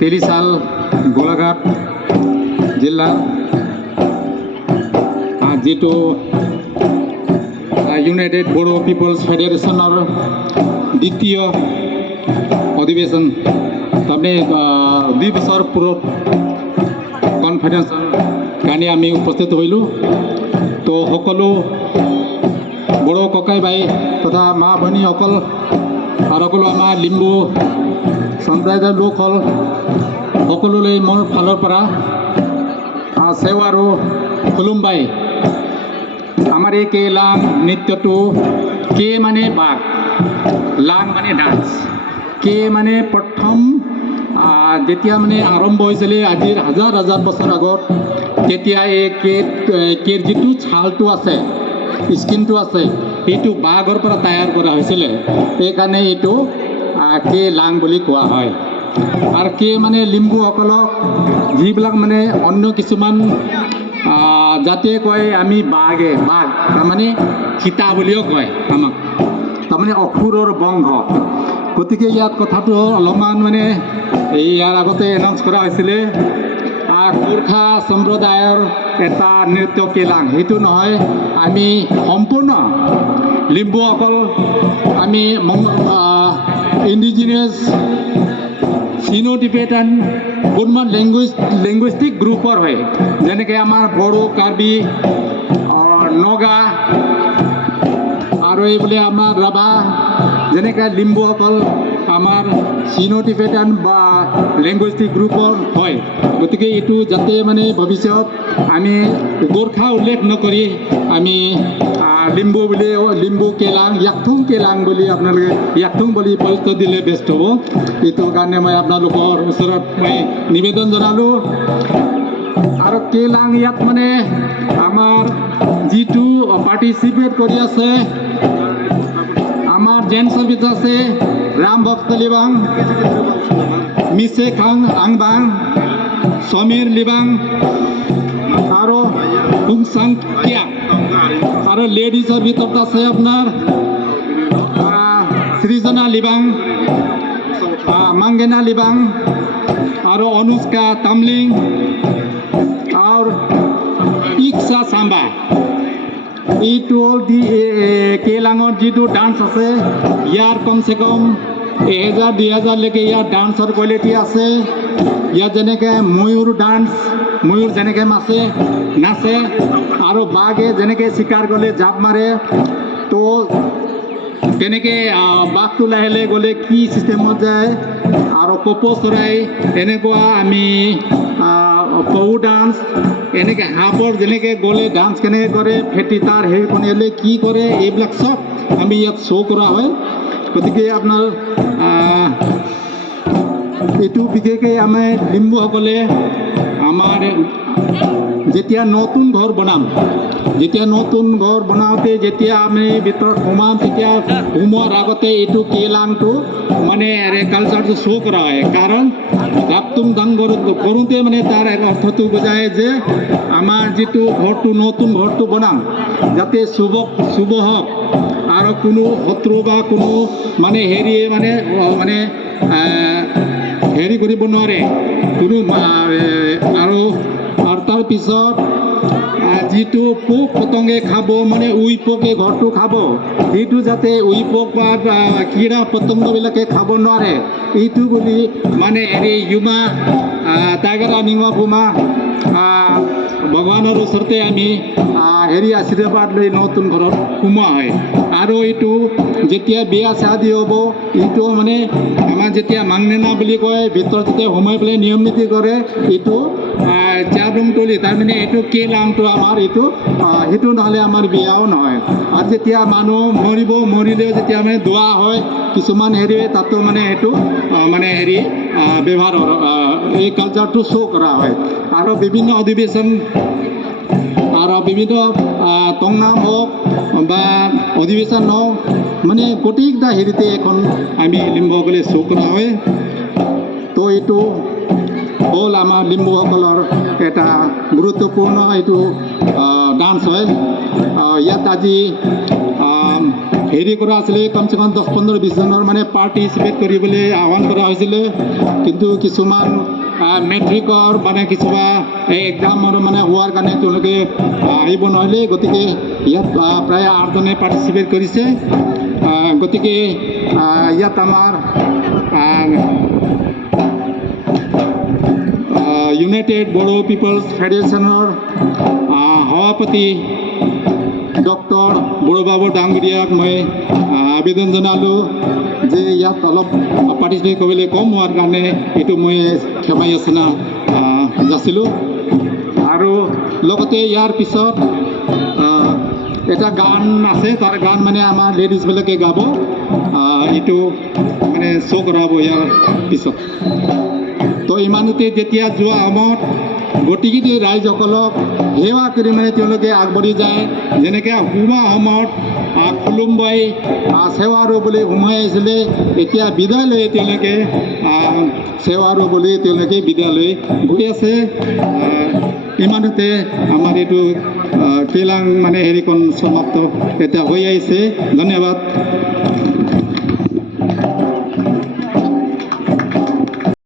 তেলিচাল গোলাঘাট জিলাৰ যিটো United Bodo people's ফেডাৰেশ্যনৰ দ্বিতীয় অধিৱেশন তাৰমানে 2 বছৰ পূৰ্বত কনফাৰেন্স কাৰণে আমি উপস্থিত হইলোঁ। তো সকলো বড়ো ককাই ভাই তথা মা ভনীসকল আৰু সকলো আমাৰ লিম্বু সম্প্ৰদায়ৰ লোকসকল সকলোলৈ মোৰ ফালৰ পৰা সেৱা আৰু খুলুমবাই। আমাৰ এই কেলাং নৃত্যটো কে মানে বাঘ, লাং মানে ডান্স। কে মানে প্ৰথম যেতিয়া মানে আৰম্ভ হৈছিলে আজিৰ হাজাৰ হাজাৰ বছৰ আগত, তেতিয়া এই কেৰ যিটো ছালটো আছে, স্কিনটো আছে, সেইটো বাঘৰ পৰা তৈয়াৰ কৰা হৈছিলে। সেইকাৰণে এইটো কে লাং বুলি কোৱা হয়। আৰু কে মানে লিম্বুসকলক যিবিলাক মানে অন্য কিছুমান জাতিয়ে কয় আমি বাঘ তাৰমানে সীতা বুলিও কয় আমাক, তাৰমানে অসুৰৰ বংশ। গতিকে ইয়াত কথাটো অলপমান মানে ইয়াৰ আগতে এনাউন্স কৰা হৈছিলে গোৰ্খা সম্প্ৰদায়ৰ এটা নৃত্য কেলাং, সেইটো নহয়। আমি সম্পূৰ্ণ লিম্বুসকল আমি ইণ্ডিজিনিয়াছ চিনো টিবেটান বৰ্মন লেংগুৱেষ্টিক গ্ৰুপৰ হয়, যেনেকৈ আমাৰ বড়ো, কাৰ্বি, নগা আৰু এইবোলে আমাৰ ৰাভা, যেনেকৈ লিম্বুসকল আমাৰ চিনো টিবেটান বা লেংগুৱেষ্টিক গ্ৰুপৰ হয়। গতিকে এইটো যাতে মানে ভৱিষ্যত আমি গোৰ্খা উল্লেখ নকৰি আমি লিম্বু কেলাং, য়াকথুং কেলাং বুলি আপোনালোকে য়াকথুং বুলি পৰিচয় দিলে বেষ্ট হ'ব। এইটো কাৰণে মই আপোনালোকৰ ওচৰত মই নিবেদন জনালোঁ। আৰু কেলাং ইয়াত মানে আমাৰ যিটো পাৰ্টিচিপেট কৰি আছে আমাৰ জেন্টছৰ ভিতৰত আছে ৰাম ভক্ত লিবাং, মিছে খাং আংবাং, সমীৰ লিবাং আৰু হুংচাং কিয়া। আৰু লেডিজৰ ভিতৰত আছে আপোনাৰ সৃজনা লিবাং, মাংগেনা লিবাং আৰু অনুষ্কা তামলিং আৰু ইক্সা চাম্বা। এইটো হ'ল কেলাঙৰ যিটো ডান্স আছে, ইয়াৰ কমচে কম 1000-2000লৈকে ইয়াৰ ডান্সৰ কোৱালিটি আছে। ইয়াত যেনেকৈ ময়ূৰ যেনেকৈ নাচে আৰু বাঘে যেনেকৈ চিকাৰ গ'লে জাপ মাৰে, তো তেনেকৈ বাঘটো লাহে গ'লে কি চিষ্টেমত যায়। আৰু কপৌ চৰাই এনেকুৱা আমি পহু ডান্স, এনেকৈ সাপৰ যেনেকৈ গ'লে ডান্স কেনেকৈ কৰে, ফেটি তাৰ হেৰিখন এলে কি কৰে, এইবিলাক চব আমি ইয়াত শ্ব' কৰা হয়। গতিকে আপোনাৰ এইটো বিশেষকৈ আমাৰ লিম্বুসকলে আমাৰ যেতিয়া নতুন ঘৰ বনাওঁতে যেতিয়া আমি ভিতৰত সোমাম, তেতিয়া সোমোৱাৰ আগতে এইটো কেলাংটো মানে কালচাৰটো শ্ব' কৰা হয়। কাৰণ দাপতুং দাং কৰোঁতে মানে তাৰ এক অৰ্থটো বুজায় যে আমাৰ যিটো নতুন ঘৰটো বনাম যাতে শুভ হওক আৰু কোনো শত্ৰু বা কোনো মানে হেৰিয়ে হেৰি কৰিব নোৱাৰে কোনো। আৰু তাৰপিছত যিটো পোক পতংগে খাব, মানে উই পোকে ঘৰটো খাব, সেইটো যাতে উই পোক বা কীৰা পতংগবিলাকে খাব নোৱাৰে, এইটো বুলি মানে ইউমা টাইগাৰ নিঙা বোমা ভগৱানৰ ওচৰতে আমি আশীৰ্বাদ লৈ নতুন ঘৰত সোমোৱা হয়। আৰু এইটো যেতিয়া বিয়া শাদী হ'ব, এইটো মানে আমাৰ যেতিয়া মাংনেনা বুলি কয়, ভিতৰত যেতিয়া সোমাই পেলাই নিয়ম নীতি কৰে, এইটো জাবংতলি, তাৰমানে এইটো কেলাংটো আমাৰ এইটো সেইটো নহ'লে আমাৰ বিয়াও নহয়। আৰু যেতিয়া মানুহ মৰিলেও যেতিয়া মানে দোৱা হয় কিছুমান তাতো মানে সেইটো ব্যৱহাৰ এই কালচাৰটো শ্ব' কৰা হয়। আৰু বিভিন্ন অধিৱেশন আৰু বিভিন্ন টংনাম হওক বা অধিৱেশন হওক, মানে গোটেইকেইটা হেৰিতে এখন আমি লিম্বুসকলে শ্ব' কৰা হয়। তো এইটো হ'ল আমাৰ লিম্বুসকলৰ এটা গুৰুত্বপূৰ্ণ এইটো ডান্স হয়। ইয়াত আজি হেৰি কৰা আছিলে কমচে কম 10-15-20 জনৰ মানে পাৰ্টিচিপেট কৰিবলৈ আহ্বান কৰা হৈছিলে কিন্তু কিছুমান মেট্ৰিকৰ মানে কিছুমান এক্সামৰ মানে হোৱাৰ কাৰণে তেওঁলোকে আহিব নোৱাৰিলে গতিকে ইয়াত প্ৰায় 8জনে পাৰ্টিচিপেট কৰিছে গতিকে ইয়াত আমাৰ ইউনাইটেড বড়ো পিপলছ ফেডাৰেশ্যনৰ সভাপতি ডক্টৰ বড়োবাবু ডাঙৰীয়াক মই আবেদন জনালোঁ যে ইয়াত অলপ পাৰ্টিচিপেট কৰিবলৈ কম হোৱাৰ কাৰণে এইটো মই ক্ষমা যাচনা যাচিলোঁ আৰু লগতে ইয়াৰ পিছত এটা গান আছে তাৰ গান মানে আমাৰ লেডিজবিলাকে গাব এইটো মানে শ্ব' কৰাব ইয়াৰ পিছত তো ইমানতে যেতিয়া যোৱা সময়ত গোটেইকেইটি ৰাইজসকলক সেৱা কৰি মানে তেওঁলোকে আগবাঢ়ি যায় যেনেকৈ সোমোৱা সময়ত খুলুমবাই সেৱাৰো বুলি সোমাই আহিছিলে এতিয়া বিদায় লৈ তেওঁলোকে সেৱাৰো বুলি তেওঁলোকে বিদায় লৈ গৈ আছে ইমানতে আমাৰ এইটো তেলাং মানে হেৰিখন সমাপ্ত এতিয়া হৈ আহিছে ধন্যবাদ